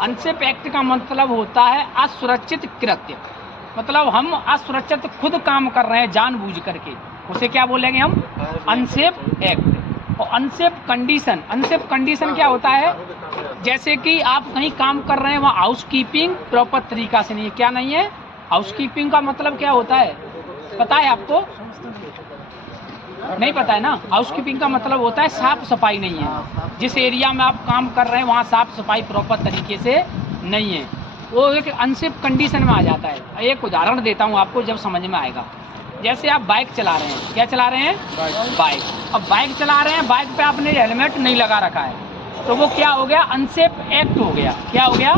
Unsafe act का मतलब होता है असुरक्षित कृत्य, मतलब हम असुरक्षित खुद काम कर रहे हैं जानबूझ करके, उसे क्या बोलेंगे हम? Unsafe act. और अनसेफ कंडीशन क्या होता है? जैसे कि आप कहीं काम कर रहे हैं, वहाँ हाउस कीपिंग प्रॉपर तरीका से नहीं है। क्या नहीं है? हाउस कीपिंग का मतलब क्या होता है, पता है आपको? नहीं पता है ना? हाउस कीपिंग का मतलब होता है साफ सफाई नहीं है। जिस एरिया में आप काम कर रहे हैं वहाँ साफ सफाई प्रॉपर तरीके से नहीं है, वो एक अनसेफ कंडीशन में आ जाता है। एक उदाहरण देता हूँ आपको, जब समझ में आएगा। जैसे आप बाइक चला रहे हैं, क्या चला रहे हैं? बाइक। अब बाइक चला रहे हैं, बाइक पे आपने हेलमेट नहीं लगा रखा है, तो वो क्या हो गया? अनसेफ एक्ट हो गया। क्या हो गया?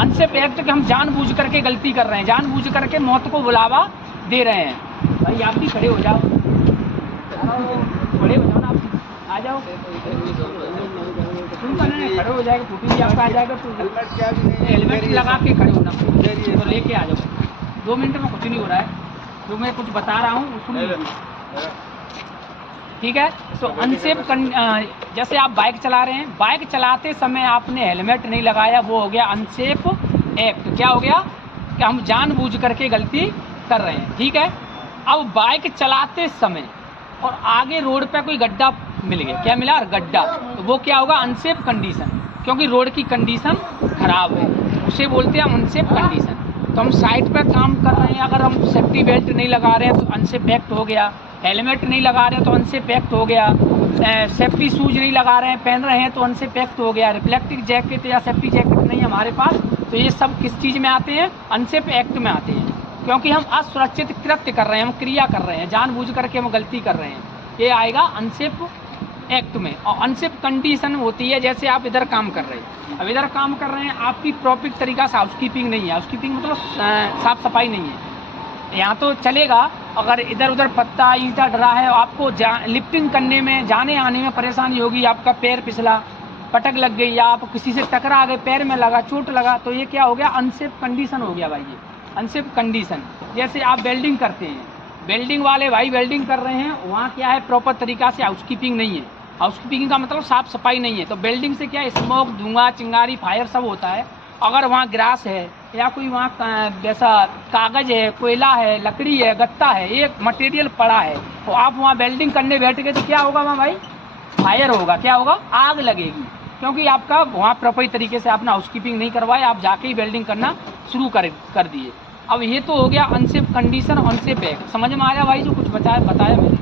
अनसेफ एक्ट कि हम जानबूझ करके गलती कर रहे हैं, जानबूझ करके मौत को बुलावा दे रहे हैं। भाई आप भी खड़े हो जाओ, खड़े हो जाओ ना, आप आ जाओ। तुम खड़े हो जाएगा, फोटो भी आपका आ जाएगा। तो हेलमेट लगा के खड़े होना, तो लेके आ जाओ। 2 मिनट में कुछ नहीं हो रहा है, जो मैं कुछ बता रहा हूँ सुन, ठीक है? तो अनसेफ जैसे आप बाइक चला रहे हैं, बाइक चलाते समय आपने हेलमेट नहीं लगाया, वो हो गया अनसेफ एक्ट। क्या हो गया? कि हम जानबूझ करके गलती कर रहे हैं, ठीक है? अब बाइक चलाते समय और आगे रोड पे कोई गड्ढा मिल गया, क्या मिला? गड्ढा। तो वो क्या होगा? अनसेफ कंडीशन, क्योंकि रोड की कंडीशन खराब है, उसे बोलते हैं अनसेफ कंडीशन। तो हम साइड पे काम कर रहे हैं, अगर हम सेफ्टी बेल्ट नहीं लगा रहे हैं तो अनसेफ एक्ट हो गया, हेलमेट नहीं लगा रहे हैं तो अनसेफ एक्ट हो गया, सेफ्टी शूज नहीं लगा रहे हैं, पहन रहे हैं तो अनसेफ एक्ट हो गया, रिफ्लेक्टिव जैकेट या सेफ्टी जैकेट नहीं है हमारे पास, तो ये सब किस चीज़ में आते हैं? अनसेफ एक्ट में आते हैं, क्योंकि हम असुरक्षित कृत्य कर रहे हैं, हम क्रिया कर रहे हैं, जानबूझ करके हम गलती कर रहे हैं, ये आएगा अनसेफ एक्ट में। और अनसेफ कंडीशन होती है, जैसे आप इधर काम कर रहे हैं, अब इधर काम कर रहे हैं, आपकी प्रॉपर तरीका से हाउस कीपिंग नहीं है, हाउस कीपिंग मतलब साफ सफाई नहीं है। यहाँ तो चलेगा, अगर इधर उधर पत्ता ईंटा डरा है, आपको लिफ्टिंग करने में, जाने आने में परेशानी होगी, आपका पैर फिसला, पटक लग गई, या आप किसी से टकरा गए, पैर में लगा, चोट लगा, तो ये क्या हो गया? अनसेफ कंडीशन हो गया भाई, ये अनसेफ कंडीशन। जैसे आप वेल्डिंग करते हैं, वेल्डिंग वाले भाई वेल्डिंग कर रहे हैं, वहाँ क्या है? प्रॉपर तरीका से हाउस कीपिंग नहीं है। हाउस कीपिंग का मतलब साफ सफाई नहीं है, तो वेल्डिंग से क्या? स्मोक, धुआं, चिंगारी, फायर सब होता है। अगर वहाँ ग्रास है या कोई वहाँ जैसा कागज़ है, कोयला है, लकड़ी है, गत्ता है, एक मटेरियल पड़ा है, तो आप वहाँ वेल्डिंग करने बैठ गए तो क्या होगा वहाँ भाई? फायर होगा। क्या होगा? आग लगेगी, क्योंकि आपका वहाँ प्रॉपर तरीके से आपने हाउस कीपिंग नहीं करवाया, आप जाके ही वेल्डिंग करना शुरू कर दिए। अब ये तो हो गया अनसेफ कंडीशन, अनसेफ एक्ट। समझ में आया भाई? जो कुछ बताया मैंने,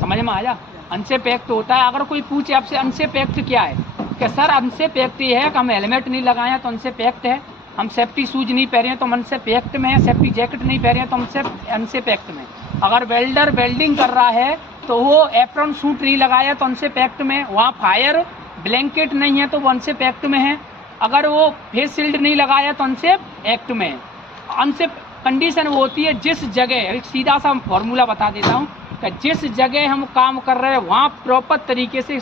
समझ में आया? अनसेफ एक्ट होता है। अगर कोई पूछे आपसे अनसेफ एक्ट क्या है, कि सर अनसेफ एक्ट ये है कि हम हेलमेट नहीं लगाए तो अनसेफ एक्ट है, हम सेफ्टी शूज नहीं पहने हैं तो हम अनसेफ एक्ट में है, सेफ्टी जैकेट नहीं पहने हैं तो हम अनसेफ एक्ट में। अगर वेल्डर वेल्डिंग कर रहा है तो वो एप्रॉन सूट नहीं लगाया तो अनसेफ एक्ट में, वहाँ फायर ब्लैंकेट नहीं है तो वो अनसेफ एक्ट में है, अगर वो फेस शील्ड नहीं लगाया तो अनसेफ एक्ट में है। अनसेफ कंडीशन वो होती है जिस जगह, एक सीधा सा फॉर्मूला बता देता हूँ, कि जिस जगह हम काम कर रहे हैं वहाँ प्रॉपर तरीके से,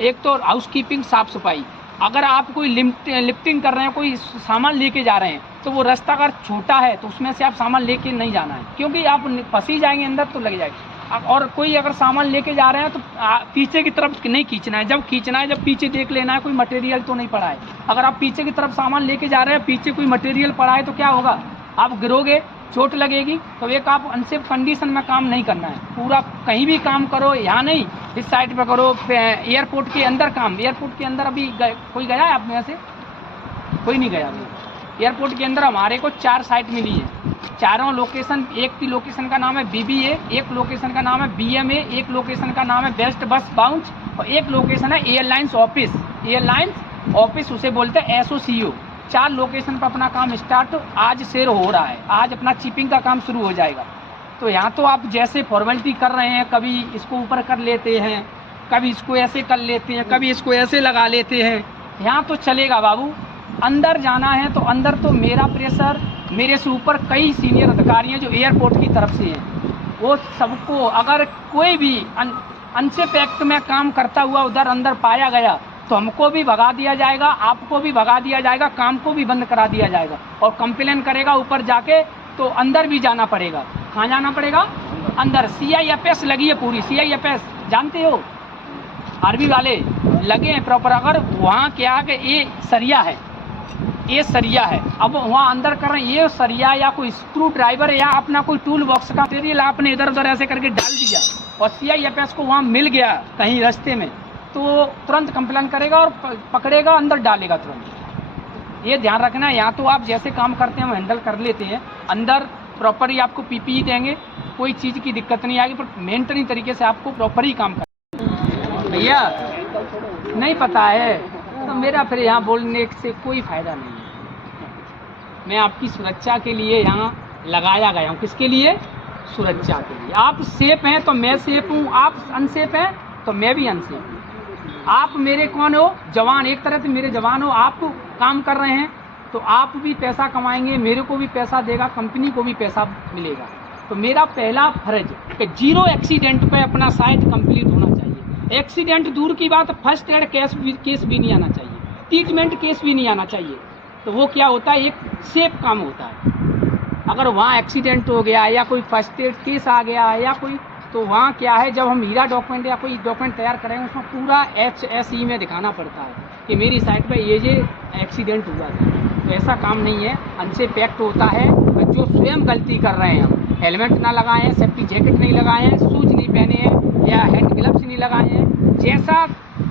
एक तो हाउस कीपिंग साफ सफाई, अगर आप कोई लिफ्टिंग कर रहे हैं, कोई सामान लेके जा रहे हैं, तो वो रास्ता अगर छोटा है तो उसमें से आप सामान लेके नहीं जाना है, क्योंकि आप फंसी जाएंगे अंदर तो लग जाएगी। और कोई अगर सामान लेके जा रहे हैं तो पीछे की तरफ नहीं खींचना है, जब खींचना है जब पीछे देख लेना है कोई मटेरियल तो नहीं पड़ा है। अगर आप पीछे की तरफ सामान लेके जा रहे हैं, पीछे कोई मटेरियल पड़ा है तो क्या होगा? आप गिरोगे, चोट लगेगी। तो एक आप अनसेफ कंडीशन में काम नहीं करना है। पूरा कहीं भी काम करो, यहाँ नहीं, इस साइड पे करो। एयरपोर्ट के अंदर काम, एयरपोर्ट के अंदर अभी कोई गया है आप में से? कोई नहीं गया अभी। एयरपोर्ट के अंदर हमारे को 4 साइट मिली है, चारों लोकेशन, एक की लोकेशन का नाम है BBA, एक लोकेशन का नाम है BMA, एक लोकेशन का नाम है बेस्ट बस बाउंस, और एक लोकेशन है एयरलाइंस ऑफिस। एयरलाइंस ऑफिस उसे बोलते हैं SOCO। 4 लोकेशन पर अपना काम स्टार्ट आज से हो रहा है, आज अपना चिपिंग का काम शुरू हो जाएगा। तो यहाँ तो आप जैसे फॉर्मेलिटी कर रहे हैं, कभी इसको ऊपर कर लेते हैं, कभी इसको ऐसे कर लेते हैं, कभी इसको ऐसे लगा लेते हैं, यहाँ तो चलेगा बाबू। अंदर जाना है तो अंदर तो मेरा प्रेशर, मेरे से ऊपर कई सीनियर अधिकारी हैं जो एयरपोर्ट की तरफ से हैं, वो सबको अगर कोई भी अनसेफ एक्ट में काम करता हुआ उधर अंदर पाया गया तो हमको भी भगा दिया जाएगा, आपको भी भगा दिया जाएगा, काम को भी बंद करा दिया जाएगा, और कंप्लेन करेगा ऊपर जाके तो अंदर भी जाना पड़ेगा। कहाँ जाना पड़ेगा? अंदर। CIFS लगी है पूरी, CIFS जानते हो, आर्मी वाले लगे हैं प्रॉपर। अगर वहाँ क्या कि ये सरिया है, ये सरिया है, अब वहाँ अंदर कर रहे हैं, ये सरिया या कोई स्क्रू ड्राइवर या अपना कोई टूल बॉक्स का मटेरियल आपने इधर उधर ऐसे करके डाल दिया और CIFS को वहाँ मिल गया कहीं रास्ते में, तो तुरंत कंप्लेन करेगा और पकड़ेगा, अंदर डालेगा तुरंत। ये ध्यान रखना है। यहाँ तो आप जैसे काम करते हैं वो हैंडल कर लेते हैं, अंदर प्रॉपर ही आपको PPE देंगे, कोई चीज़ की दिक्कत नहीं आएगी, पर मेंटेन तरीके से आपको प्रॉपर ही काम करना। भैया नहीं पता है तो मेरा फिर यहाँ बोलने से कोई फ़ायदा नहीं है। मैं आपकी सुरक्षा के लिए यहाँ लगाया गया हूँ। किसके लिए? सुरक्षा के लिए। आप सेफ हैं तो मैं सेफ हूँ, आप अनसेफ हैं तो मैं भी अनसेफ हूँ। आप मेरे कौन हो? जवान, एक तरह से मेरे जवान हो। आप काम कर रहे हैं तो आप भी पैसा कमाएंगे, मेरे को भी पैसा देगा, कंपनी को भी पैसा मिलेगा। तो मेरा पहला फर्ज कि 0 एक्सीडेंट पे अपना साइट कंप्लीट होना चाहिए। एक्सीडेंट दूर की बात, फर्स्ट एड केस भी नहीं आना चाहिए, ट्रीटमेंट केस भी नहीं आना चाहिए। तो वो क्या होता है, एक सेफ काम होता है। अगर वहाँ एक्सीडेंट हो गया या कोई फर्स्ट एड केस आ गया या कोई, तो वहाँ क्या है, जब हम हीरा डॉक्यूमेंट या कोई डॉक्यूमेंट तैयार करेंगे उसमें पूरा HSE में दिखाना पड़ता है कि मेरी साइट पे ये एक्सीडेंट हुआ था। तो ऐसा काम नहीं है, अनसेफ एक्ट होता है। जो स्वयं गलती कर रहे हैं, हम हेलमेट ना लगाए हैं, सेफ्टी जैकेट नहीं लगाए हैं, शूज नहीं पहने हैं या हैंड ग्लव्स नहीं लगाए हैं,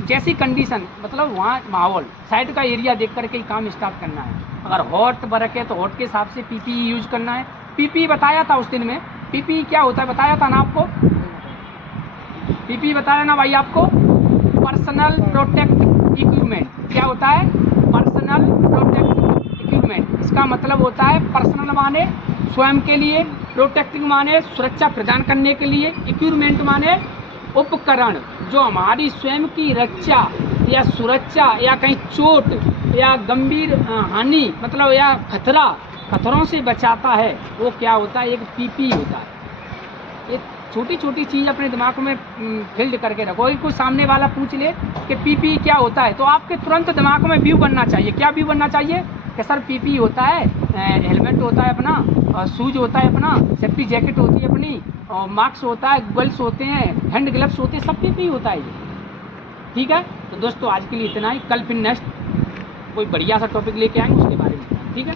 जैसी कंडीशन, मतलब वहाँ माहौल, साइट का एरिया देख करके ही काम स्टार्ट करना है। अगर हॉट वर्क है तो हॉट के हिसाब से PPE यूज करना है। PPE बताया था उस दिन में, PPE क्या होता है बताया था ना आपको? PPE बताया ना भाई आपको? Personal protect equipment. क्या होता है? Personal protect equipment. इसका मतलब होता है पर्सनल माने स्वयं के लिए, प्रोटेक्टिंग माने सुरक्षा प्रदान करने के लिए, इक्विपमेंट माने उपकरण जो हमारी स्वयं की रक्षा या सुरक्षा या कहीं चोट या गंभीर हानि, मतलब या खतरों से बचाता है, वो क्या होता है? एक PPE होता है। ये छोटी छोटी चीज़ अपने दिमाग में फिल्ड करके रखो। कोई सामने वाला पूछ ले कि PPE क्या होता है, तो आपके तुरंत दिमाग में व्यू बनना चाहिए। क्या व्यू बनना चाहिए? कि सर PPE होता है, हेलमेट होता है अपना, शूज होता है अपना, सेफ्टी जैकेट होती है अपनी, और मास्क होता है, ग्लव्स होते हैं, हैंड ग्लव्स होते हैं, सब PPE होता है। ठीक है, तो दोस्तों आज के लिए इतना ही। कल फिर नेक्स्ट कोई बढ़िया सा टॉपिक लेके आएंगे उसके बारे में। ठीक है।